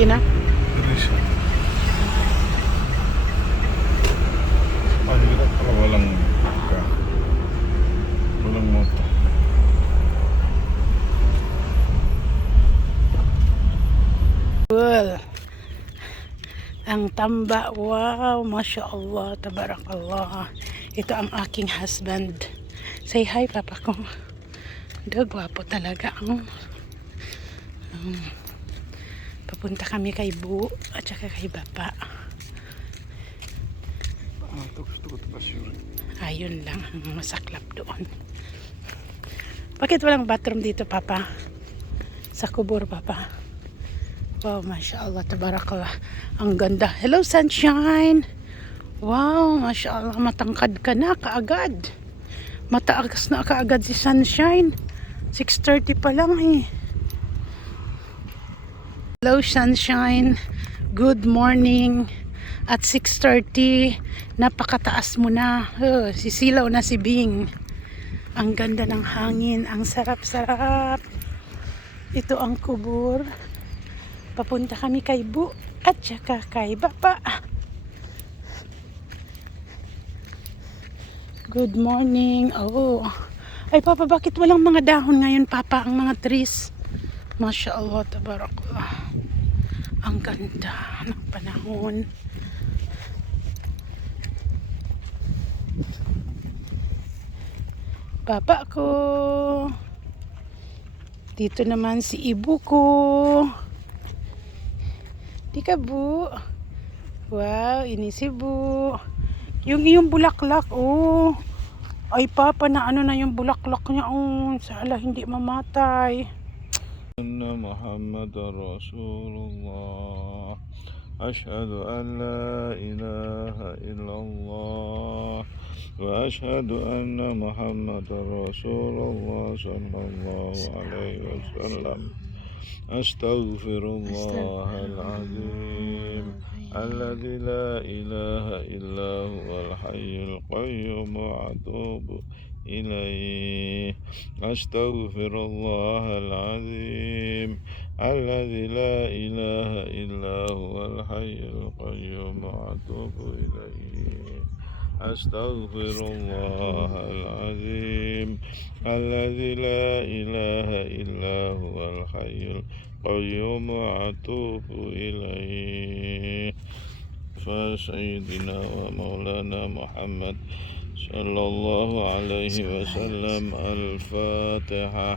Sina? Teresa. Mahirap pala walang moto. Well, ang tamba, wow, masya Allah, tabarakallah. Ito ang aking husband. Say hi, papa ko. Gwapo talaga. Papunta kami kay Bu at saka kay Bapa. Ayun lang, masaklap doon. Bakit walang bathroom dito, papa? Sa kubur, papa. Wow, masya Allah, tabarakallah. Ang ganda. Hello, sunshine. Wow, masya Allah, matangkad ka na kaagad. Mataagas na kaagad si sunshine. 6:30 pa lang eh. Hello, sunshine. Good morning. At 6:30, napakataas mo na. Sisilaw na si Bing. Ang ganda ng hangin. Ang sarap-sarap. Ito ang kubur. Papunta kami kay Bu at saka kay Bapa. Good morning. Oh. Ay, Papa, bakit walang mga dahon ngayon, Papa? Ang mga trees. Masya Allah, tabarakallah. Ang ganda ng panahon. Papa ko. Dito naman si Ibu ko. Di ka, Bu? Wow, ini si Bu. Yung iyong bulaklak, oh. Ay, Papa, na ano na yung bulaklak niya, oh. Sala, hindi mamatay. Anna Muhammad Rasulullah. Ashhadu an la ilaha illallah. Wa ashhadu anna Muhammad Rasulullah sallallahu alaihi wasallam. Astaghfirullahal azim. Alladzi la ilaha illa huwal hayyul qayyum wa atubu ilaih. Astaghfirullahal azim. Alladzi la ilaha illa huwal hayyul qayyum wa atubu ilaih. Astaghfirullahal azim. Alladzi la ilaha illa huwal hayyul qayyum wa atubu ilaih. Fa sayyidina wa maulana Muhammad sallallahu alaihi wasallam. Al-Fatihah.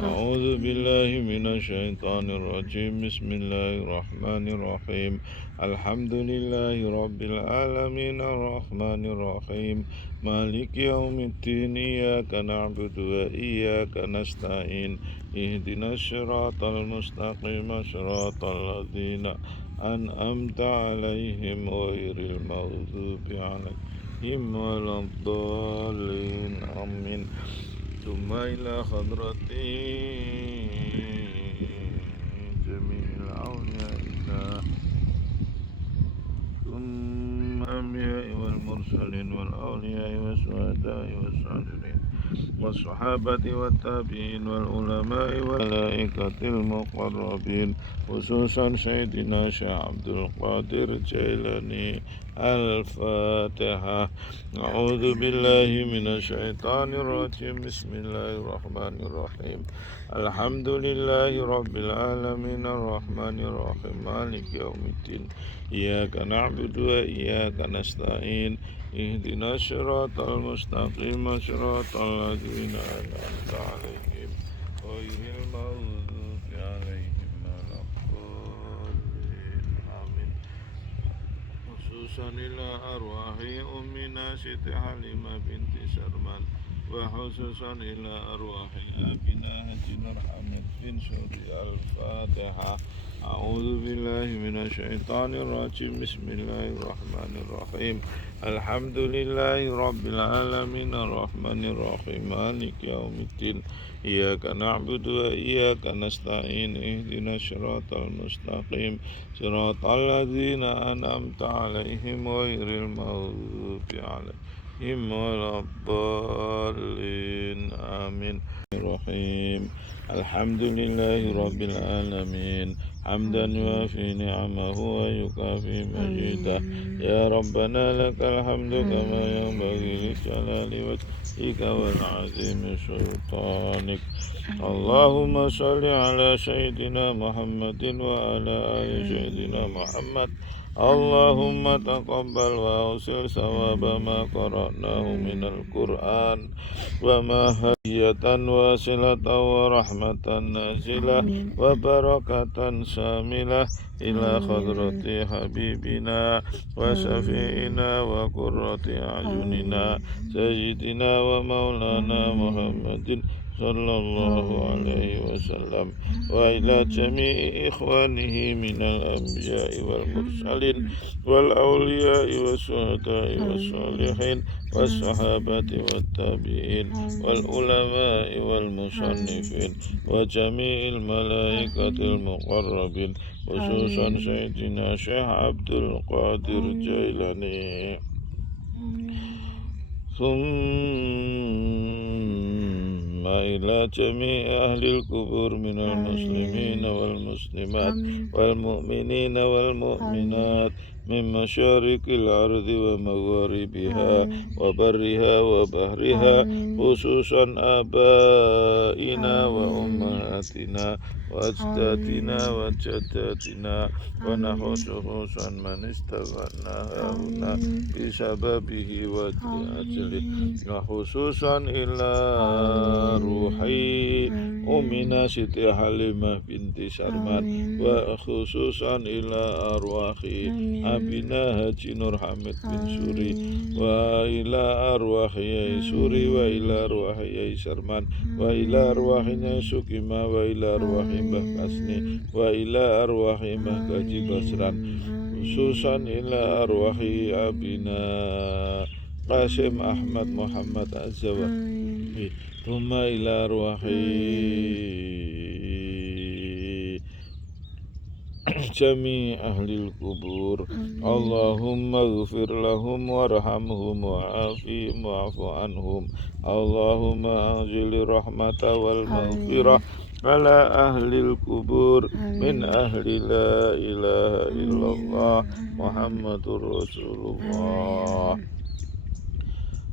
A'udzu billahi minasy syaithanir rajim. Bismillahirrahmanirrahim. Alhamdulillahi rabbil alamin arrahmanir rahim. Maliki yaumiddin. Iyyaka na'budu wa iyyaka nasta'in. Ihdinas siratal mustaqim. Siratal ladzina an'amta 'alaihim ghairil maghdubi 'alaihim waladdallin. Amin. Tsumma ila hadrati jami'il awliya ثم الأنبياء والمرسلين والأولياء والشهداء والصالحين والصحابة والتابعين والعلماء والملائكة المقربين خصوصا سيدنا شيخ عبد القادر الجيلاني. الفاتحة. أعوذ بالله من الشيطان الرجيم. بسم الله الرحمن الرحيم. الحمد لله رب العالمين الرحمن الرحيم مالك يوم الدين. إياك نعبد وإياك نستعين. اهدنا الصراط المستقيم صراط الذين أنعمت عليهم غير المغضوب عليهم ولا الضالين. آمين. خصوصا إلى أرواح أمنا ست حليمة بنت سرمان. وخصوصا إلى أرواح أبينا هجر حمد بن سوري. الفاتحة. أعوذ بالله من الشيطان الرجيم. بسم الله الرحمن الرحيم. الحمد لله رب العالمين الرحمن الرحيم مالك يوم الدين. إياك نعبد وإياك نستعين. اهدنا الصراط المستقيم صراط الذين أنعمت عليهم غير المغضوب عليهم ولا الضالين. آمين. الرحيم الحمد لله رب العالمين حمدا يوافي نعمه ويكافي مجيده يا ربنا لك الحمد كما ينبغي لجلال وجهك والعظيم سلطانك اللهم صل على سيدنا محمد وعلى آل سيدنا محمد اللهم تقبل وأوصل ثواب ما قرأناه من القرآن وما هدية واصلة ورحمة نازلة وبركة شاملة إلى خضرة حبيبنا وشفيعنا وقرة أعيننا سيدنا ومولانا محمد صلى الله عليه وسلم وإلى جميع إخوانه من الأنبياء والمرسلين والأولياء والشهداء والصالحين والصحابة والتابعين والعلماء والمصنفين وجميع الملائكة المقربين خصوصا سيدنا شيخ عبد القادر الجيلاني ثم إلى جميع أهل القبور من المسلمين والمسلمات والمؤمنين والمؤمنات من مشارق الأرض ومغاربها وبرها وبحرها خصوصا آبائنا وأمهاتنا وأجدادنا وجداتنا ونخصوصا من استغنى هنا بسببه وأجله وخصوصا إلى روحي أمنا سيدي حليمة بنت سلمان وخصوصا إلى أرواح أبينا هاجي نور حمد بن سوري وإلى أرواح ياي سوري وإلى أرواح ياي سرمان وإلى أرواح ياي سكيمة وإلى أرواح mbah Kasni وإلى أرواح mbah Gaji Basran خصوصا إلى أرواح أبينا قاسم أحمد محمد الزواهري ثم إلى أرواح جميع أهل القبور اللهم اغفر لهم وارحمهم وعافهم واعف عنهم اللهم أنزل الرحمة والمغفرة على أهل القبور من أهل لا إله إلا الله محمد رسول الله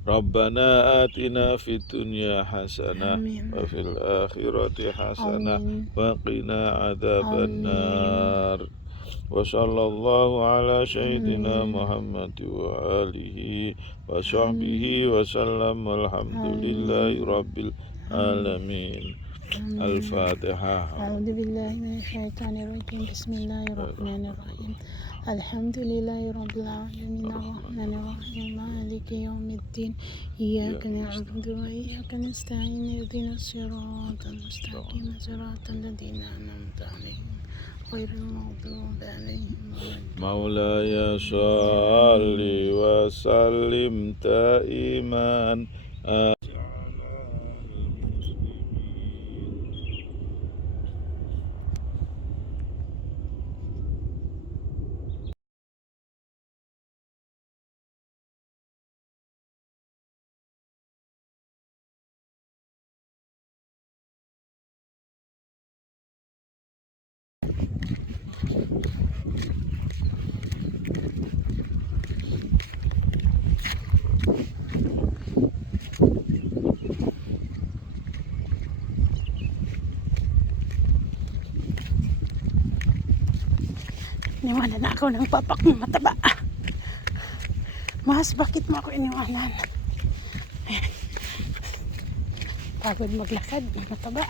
ربنا آتنا في الدنيا حسنة وفي الآخرة حسنة وقنا عذاب النار وصلى الله على سيدنا محمد وآله وصحبه وسلم والحمد لله رب العالمين الفاتحة أعوذ بالله من الشيطان الرجيم بسم الله الرحمن الرحيم الحمد لله رب العالمين الرحمن الرحيم مالك يوم الدين إياك نعبد وإياك نستعين اهدنا الصراط المستقيم صراط الذين أنعمت عليهم غير المغضوب عليهم مولاي صل وسلم دائما Iniwanan na ako ng papak ng mataba. Mas, bakit mo ako iniwanan? Pagod maglakad ng mataba.